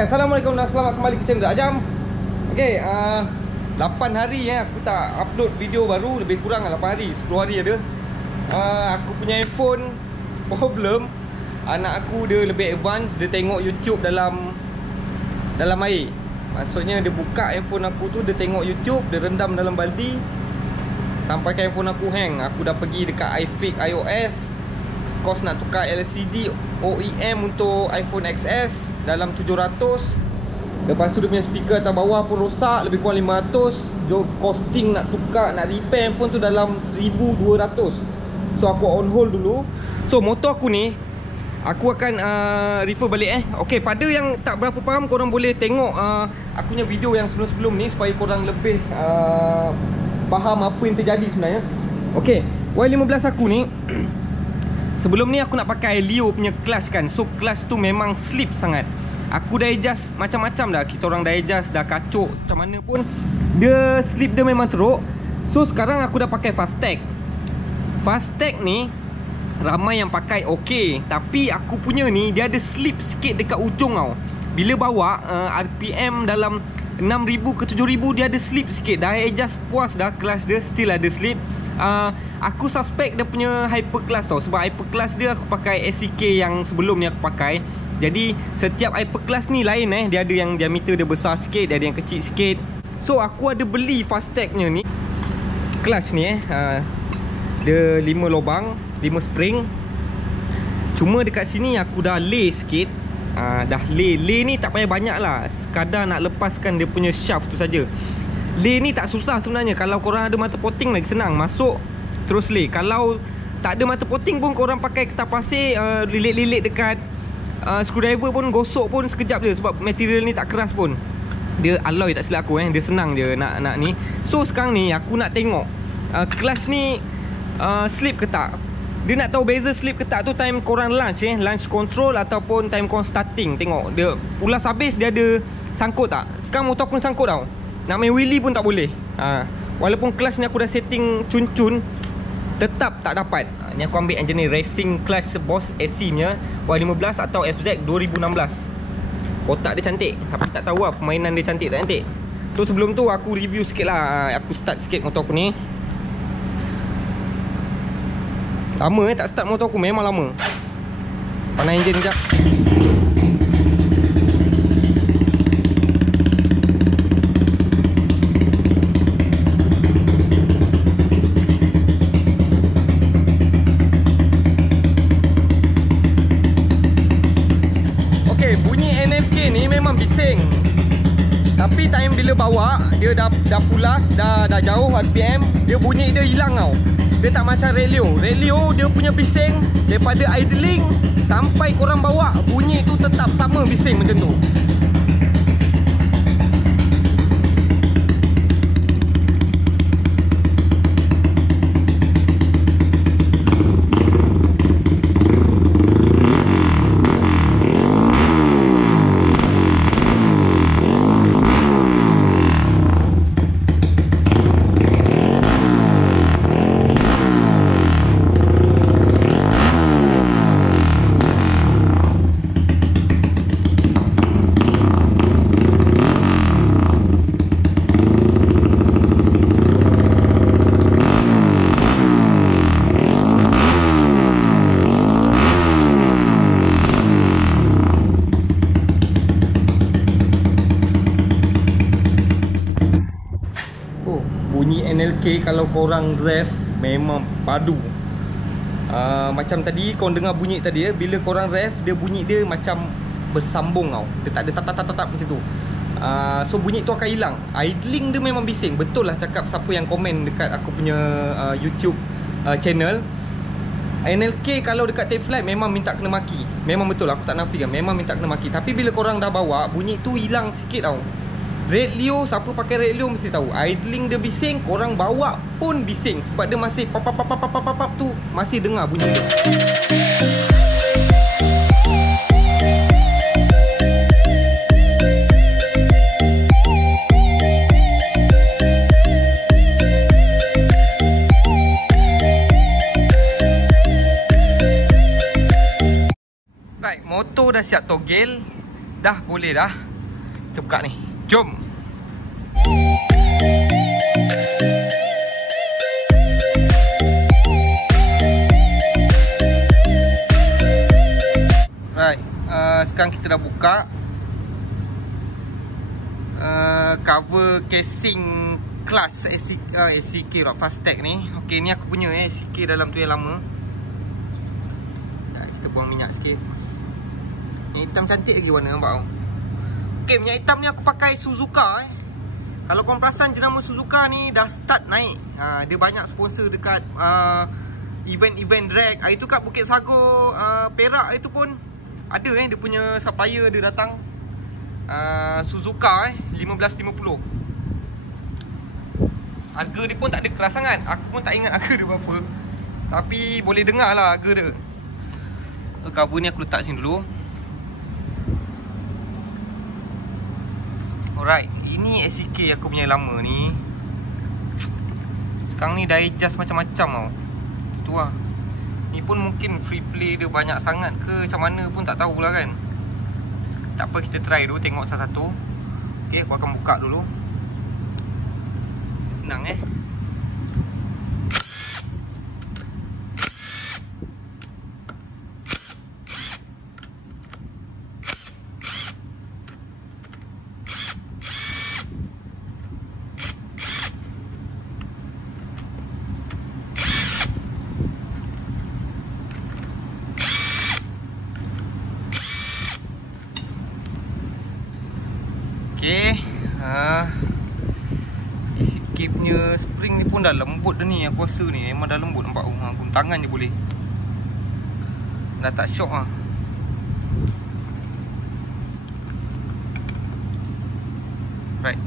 Okay, Assalamualaikum dan selamat kembali ke channel Ajam. Okay, 8 hari aku tak upload video baru. Lebih kurang 8 hari, 10 hari ada. Aku punya handphone problem. Anak aku dia lebih advance. Dia tengok YouTube dalam air. Maksudnya dia buka handphone aku tu, dia tengok YouTube, dia rendam dalam baldi. Sampai ke handphone aku hang. Aku dah pergi dekat iFix iOS. Kos nak tukar LCD OEM untuk iPhone XS dalam 700. Lepas tu dia punya speaker atas bawah pun rosak, lebih kurang 500. Costing nak tukar, nak repair handphone tu dalam 1200. So aku on hold dulu. So motor aku ni aku akan refer balik Okay, pada yang tak berapa faham, korang boleh tengok aku punya video yang sebelum-sebelum ni supaya korang lebih faham apa yang terjadi sebenarnya. Okay, Y15 aku ni sebelum ni aku nak pakai Leo punya clutch kan. So clutch tu memang slip sangat. Aku dah adjust macam-macam dah. Kita orang dah adjust, dah kacuk macam mana pun, dia slip dia memang teruk. So sekarang aku dah pakai Fastech. Fastech ni ramai yang pakai okey, tapi aku punya ni dia ada slip sikit dekat ujung tau. Bila bawa RPM dalam 6,000 ke 7,000 dia ada slip sikit. Dah adjust puas dah, clutch dia still ada slip. Aku suspect dia punya hyperclass tau. Sebab hyperclass dia aku pakai SCK yang sebelum ni aku pakai. Jadi setiap hyperclass ni lain dia ada yang diameter dia besar sikit, dia ada yang kecil sikit. So aku ada beli Fastech punya ni clutch ni dia 5 lubang, 5 spring. Cuma dekat sini aku dah lay sikit. Dah lay ni tak payah banyak lah, sekadar nak lepaskan dia punya shaft tu saja. Lay ni tak susah sebenarnya. Kalau korang ada mata poting lagi senang, masuk terus lay. Kalau tak ada mata poting pun korang pakai kertas pasir, lilit-lilit dekat screwdriver pun, gosok pun sekejap je. Sebab material ni tak keras pun. Dia alloy tak silap aku dia senang je nak ni. So sekarang ni aku nak tengok clutch ni slip ke tak. Dia nak tahu beza slip ke tak tu time korang launch launch control ataupun time korang starting. Tengok dia pulas habis dia ada sangkut tak. Sekarang motor aku sangkut tau. Nak main wheelie pun tak boleh. Walaupun clutch ni aku dah setting cun-cun, tetap tak dapat. Ni aku ambil yang jenis racing clutch Boss SC nya Y15 atau FZ 2016. Kotak dia cantik, tapi tak tahu lah permainan dia cantik tak cantik. Tu sebelum tu aku review sikit lah. Aku start sikit motor aku ni. Lama tak start motor aku, memang lama. Panas enjin sekejap. Okay, bunyi NLK ni memang bising. Tapi time bila bawa, dia dah pulas, dah jauh RPM, dia bunyi dia hilang tau. Dia tak macam radio. Radio dia punya bising daripada idling sampai korang bawa, bunyi tu tetap sama bising macam tu. Bunyi NLK kalau korang rev memang padu. Macam tadi korang dengar bunyi tadi bila korang rev, dia bunyi dia macam bersambung tau. Dia tak ada tatap-tatap macam tu. So bunyi tu akan hilang. Idling dia memang bising. Betul lah cakap siapa yang komen dekat aku punya YouTube channel. NLK kalau dekat tape flight memang minta kena maki. Memang betul, aku tak nafikan, memang minta kena maki. Tapi bila korang dah bawa, bunyi tu hilang sikit tau. Red Leo, siapa pakai Red Leo mesti tahu. Idling dia bising, korang bawa pun bising. Sebab dia masih pap tu, masih dengar bunyi tu. Right, motor dah siap togel. Dah boleh dah. Kita buka ni. Jom. Right, sekarang kita dah buka cover casing kelas SCK lah, Fastech ni. Ok, ni aku punya SCK dalam tu yang lama. Kita buang minyak sikit. Yang hitam cantik lagi warna, nampak tau. Ok, minyak hitam ni aku pakai Suzuka. Kalau korang perasan jenama Suzuka ni dah start naik. Dia banyak sponsor dekat event-event drag. Itu kat Bukit Sago, Perak itu pun ada dia punya supplier dia datang. Suzuka 1550. Harga dia pun tak ada keras sangat. Aku pun tak ingat harga dia berapa, tapi boleh dengar lah harga dia. Cover ni aku letak sini dulu. Alright, ini SCK aku punya lama ni. Sekarang ni dah adjust macam-macam tau. Itu lah. Ni pun mungkin free play dia banyak sangat ke macam mana pun tak tahulah kan. Tak apa, kita try dulu, tengok satu-satu. Ok, aku akan buka dulu. Senang SCK punya spring ni pun dah lembut dah ni. Aku rasa ni memang dah lembut, nampak tu. Guna tangan je boleh. Dah tak shock lah. Right,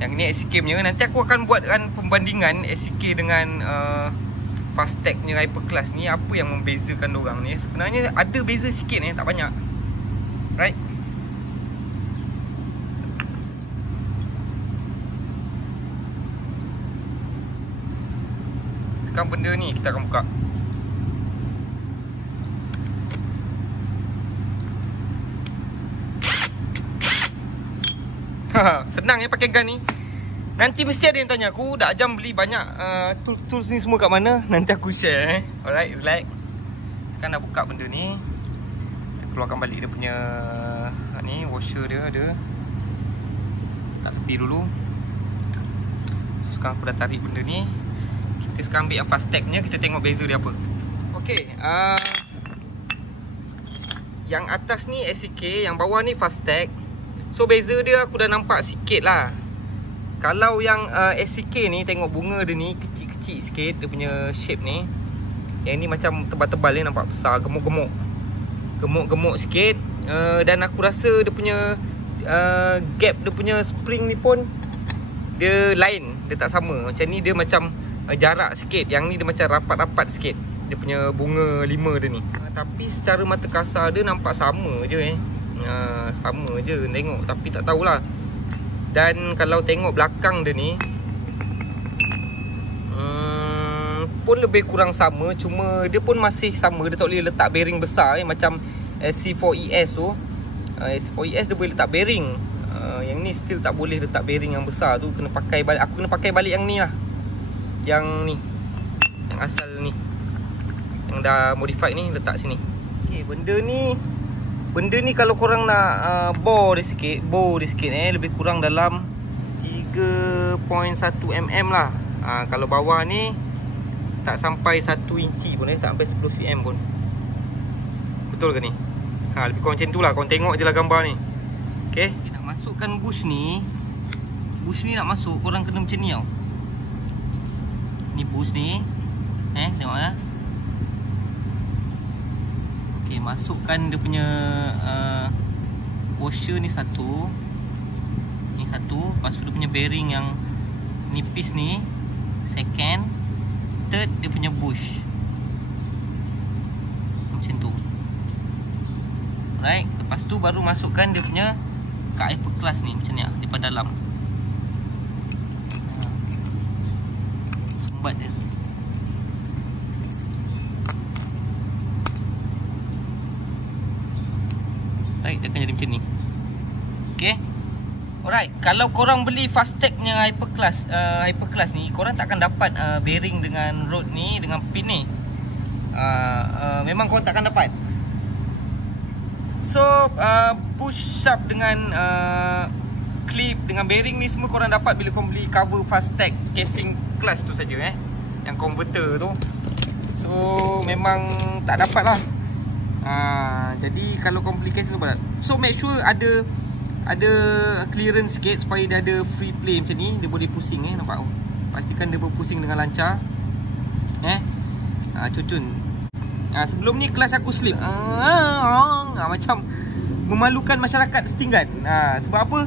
yang ni SCK punya. Nanti aku akan buatkan pembandingan SCK dengan Fastech punya Hyperclass ni. Apa yang membezakan diorang ni. Sebenarnya ada beza sikit ni, tak banyak. Right. Sekarang benda ni kita akan buka. Senang pakai gun ni. Nanti mesti ada yang tanya aku, dak jam beli banyak tools ni semua kat mana. Nanti aku share. Alright, relax. Sekarang nak buka benda ni. Kita keluarkan balik dia punya ni, washer dia ada. Tak tepi dulu. Sekarang aku dah tarik benda ni. Kita sekarang ambil yang Fastech nya, kita tengok beza dia apa. Ok, yang atas ni SCK, yang bawah ni Fastech. So beza dia aku dah nampak sikit lah. Kalau yang SCK ni, tengok bunga dia ni kecil-kecil sikit, dia punya shape ni. Yang ni macam tebal-tebal ni, nampak besar, gemuk-gemuk. Gemuk-gemuk sikit. Dan aku rasa dia punya gap dia punya spring ni pun dia lain, dia tak sama. Macam ni dia macam jarak sikit. Yang ni dia macam rapat-rapat sikit. Dia punya bunga 5 dia ni. Tapi secara mata kasar dia nampak sama je sama je tengok. Tapi tak tahulah. Dan kalau tengok belakang dia ni pun lebih kurang sama. Cuma dia pun masih sama. Dia tak boleh letak bearing besar macam SC4ES tu. SC4ES dia boleh letak bearing. Yang ni still tak boleh letak bearing yang besar tu. Kena pakai balik. Aku kena pakai balik yang ni lah. Yang ni, yang asal ni, yang dah modified ni, letak sini. Ok, benda ni kalau korang nak bore dia sikit, lebih kurang dalam 3.1 mm lah. Kalau bawah ni tak sampai 1 inci pun, tak sampai 10 cm pun. Betul ke ni? Lebih kurang macam tu lah. Korang tengok je lah gambar ni. Ok, nak masukkan bush ni nak masuk, korang kena macam ni tau. Ni bush ni. Tengok ya. Okey, masukkan dia punya washer ni satu. Ni satu. Lepas tu dia punya bearing yang nipis ni. Second. Third, dia punya bush. Macam tu. Alright. Lepas tu baru masukkan dia punya kat Hyperclass ni. Macam ni lah. Daripada dalam. Buat dia. Baik, dia akan jadi macam ni. Okay. Alright, kalau korang beli Fasteq-nya Hyperclass ni, korang takkan dapat bearing dengan rod ni, dengan pin ni. Memang korang takkan dapat. So push up dengan clip dengan bearing ni semua korang dapat bila korang beli cover Fasteq casing class tu saja, yang converter tu. So memang tak dapat lah. Jadi kalau korang beli casing tu berat. So make sure ada clearance sikit supaya dia ada free play macam ni. Dia boleh pusing, nampak tu. Pastikan dia berpusing dengan lancar. Cucun. Sebelum ni kelas aku slip. Macam memalukan masyarakat setinggan. Sebab apa?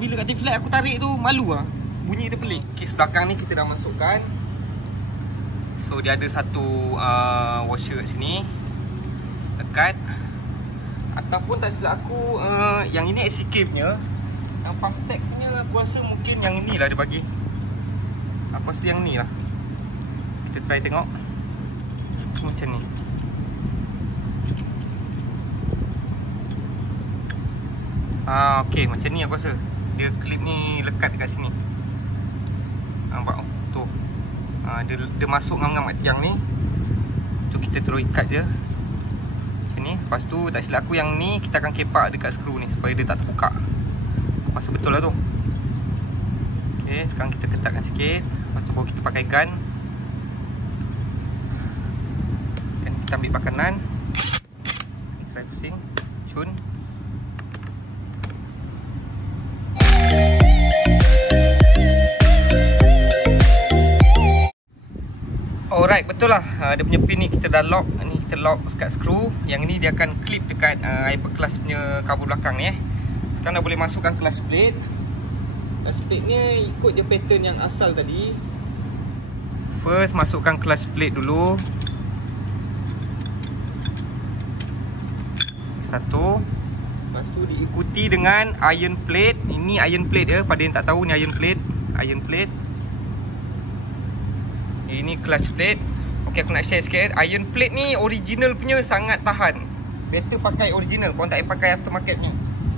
Bila kat flat aku tarik tu malu lah. Bunyi dia pelik. Kes belakang ni kita dah masukkan. So dia ada satu washer kat sini. Dekat. Ataupun tak silap aku yang ini SCK punya. Yang Fasteq punya aku rasa mungkin yang ni lah dia bagi. Aku rasa yang ni lah. Kita try tengok. Macam ni. Okay, macam ni aku rasa. Dia klip ni lekat dekat sini. Nampak tu. Dia masuk ngam-ngam kat tiang ni. Tu kita terus ikat je. Ni. Lepas tu tak silap aku yang ni kita akan kepak dekat skru ni supaya dia tak terbuka. Masa betul lah tu. Okay, sekarang kita ketatkan sikit. Lepas tu baru kita pakai gun. Dan kita ambil makanan. Kita try pusing. Cun. Alright, betul lah. Dia punya pin ni kita dah lock. Ni kita lock kat skru. Yang ni dia akan clip dekat Hyperclass punya cover belakang ni. Sekarang dah boleh masukkan clutch plate. Clutch plate ni ikut je pattern yang asal tadi. First masukkan clutch plate dulu. Satu. Lepas tu diikuti dengan iron plate. Ini iron plate dia. Pada yang tak tahu ni iron plate. Iron plate. Ini clutch plate. Ok, aku nak share sikit. Iron plate ni original punya sangat tahan. Better pakai original. Kau tak payah pakai aftermarket punya.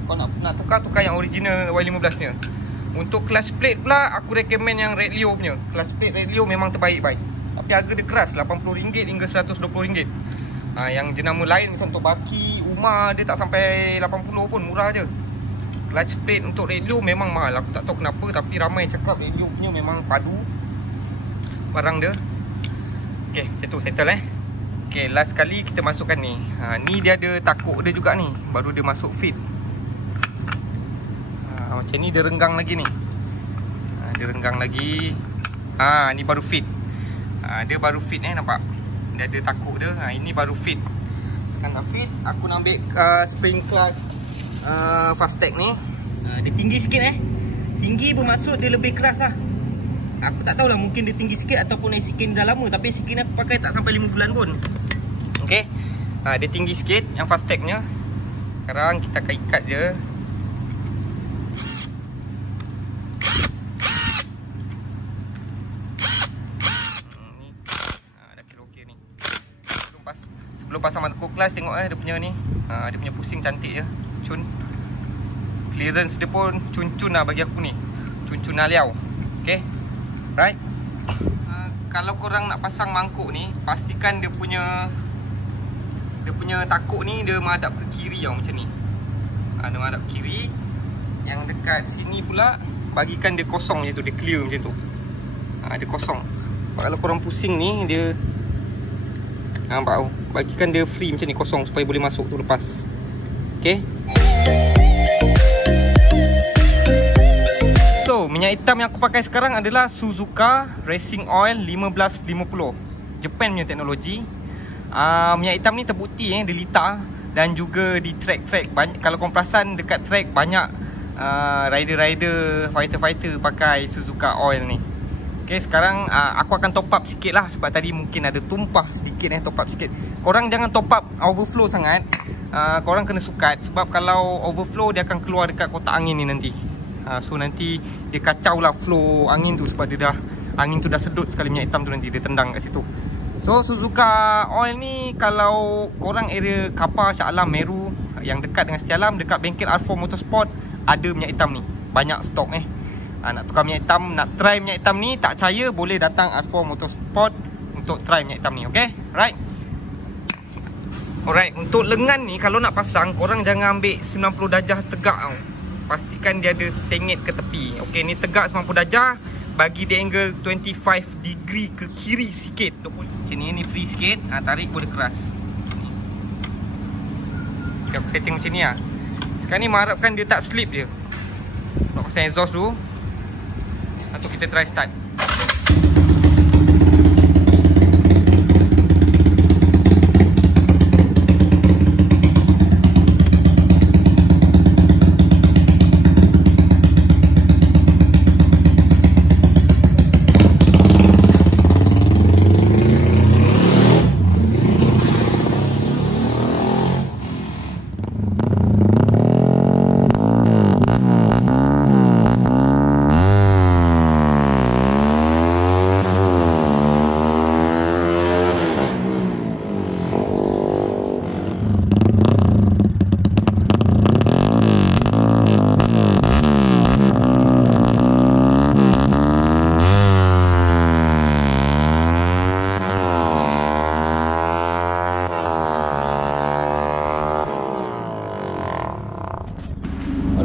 Kau nak tukar yang original Y15 punya. Untuk clutch plate pula aku recommend yang Red Leo punya. Clutch plate Red Leo memang terbaik. Tapi harga dia keras, RM80 hingga RM120. Yang jenama lain macam Tobaki, Uma, dia tak sampai 80 pun, murah je. Clutch plate untuk Red Leo memang mahal. Aku tak tahu kenapa, tapi ramai yang cakap Red Leo punya memang padu barang dia. Ok, macam tu settle Ok, last kali kita masukkan ni. Ni dia ada takuk dia juga ni. Baru dia masuk fit. Macam ni dia renggang lagi ni. Dia renggang lagi. Ni baru fit. Dia baru fit nampak. Dia ada takuk dia. Ini baru fit. Sekarang dah fit. Aku nak ambil spring clutch Fasteq ni. Dia tinggi sikit Tinggi bermaksud dia lebih keras lah. Aku tak tahulah, mungkin dia tinggi sikit ataupun SCK ni dah lama. Tapi SCK ni aku pakai tak sampai 5 bulan pun. Ok, dia tinggi sikit yang Fasteq nya. Sekarang kita akan ikat je. Ni dah kira ok ni. Sebelum pasang mangkuk kelas, tengok dia punya ni. Dia punya pusing cantik je. Cun. Clearance dia pun cun-cun lah bagi aku ni. Cun-cun aliau. Ok, right. Kalau korang nak pasang mangkuk ni, pastikan dia punya takuk ni dia menghadap ke kiri tau, macam ni. Dia menghadap ke kiri. Yang dekat sini pula bagikan dia kosong je tu, dia clear macam tu. Dia kosong. Sebab kalau korang pusing ni dia nampak tau, bagikan dia free macam ni, kosong supaya boleh masuk tu lepas. Okay. So, minyak hitam yang aku pakai sekarang adalah Suzuka Racing Oil 1550. Japan punya teknologi. Minyak hitam ni terbukti dia litar. Dan juga di track-track. Kalau korang perasan dekat track banyak rider-rider, fighter-fighter pakai Suzuka Oil ni. Okay, sekarang aku akan top up sikit lah. Sebab tadi mungkin ada tumpah sedikit top up sikit. Korang jangan top up overflow sangat. Korang kena sukat. Sebab kalau overflow dia akan keluar dekat kotak angin ni nanti. So nanti dia kacau lah flow angin tu. Sebab dia angin tu dah sedut sekali minyak hitam tu, nanti dia tendang kat situ. So Suzuka Oil ni kalau korang area Kapar, Shah Alam, Meru yang dekat dengan Setia Alam, dekat bengkel R4 Motorsport ada minyak hitam ni. banyak stok nak tukar minyak hitam, nak try minyak hitam ni, tak percaya boleh datang R4 Motorsport untuk try minyak hitam ni. Okay, right. Alright, untuk lengan ni kalau nak pasang, korang jangan ambil 90 darjah tegak tau. Pastikan dia ada sengit ke tepi. Okay, ni tegak 90 darjah, bagi dia angle 25 degree ke kiri sikit. Macam ni free sikit, tarik boleh keras. Okay, aku setting macam ni lah. Sekarang ni mengharapkan dia tak slip je. Nak pasang exhaust dulu, atau kita try start.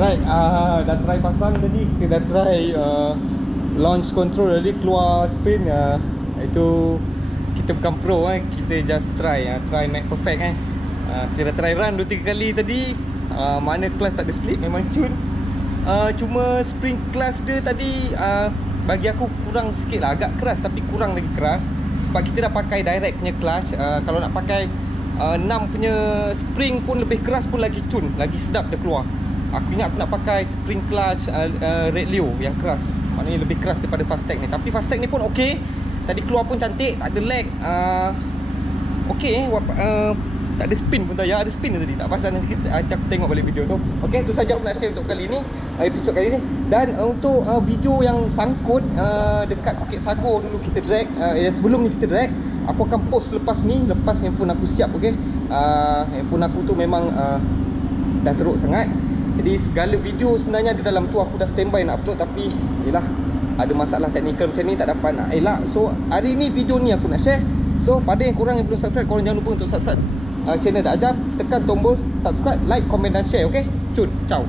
Alright, dah try pasang tadi, kita dah try launch control tadi, keluar spin. Itu kita bukan pro kita just try make perfect kita dah try run 2-3 kali tadi. Mana clutch tak ada slip, memang cun. Cuma spring clutch dia tadi bagi aku kurang sikit lah, agak keras tapi kurang lagi keras. Sebab kita dah pakai direct punya clutch. Kalau nak pakai 6 punya spring pun lebih keras pun lagi cun, lagi sedap dia keluar. Aku ingat aku nak pakai spring clutch Red Leo yang keras, maknanya lebih keras daripada Fastrac ni. Tapi Fastrac ni pun okey, tadi keluar pun cantik, tak ada lag. Okey, tak ada spin pun. Ya, ada spin tadi, tak pasal. Nanti aku tengok balik video tu. Okey, tu saja aku nak share untuk kali ni, episod kali ni. Dan untuk video yang sangkut dekat Bukit Sagor dulu kita drag, sebelum ni kita drag, aku akan post lepas ni, lepas handphone aku siap. Okey, handphone aku tu memang dah teruk sangat. Jadi segala video sebenarnya di dalam tu aku dah standby nak upload, tapi yelah, ada masalah teknikal macam ni, tak dapat nak elak. So hari ni video ni aku nak share. So pada yang korang yang belum subscribe, korang jangan lupa untuk subscribe channel Dak Ajab. Tekan tombol subscribe, like, komen dan share. Okay, cun, ciao.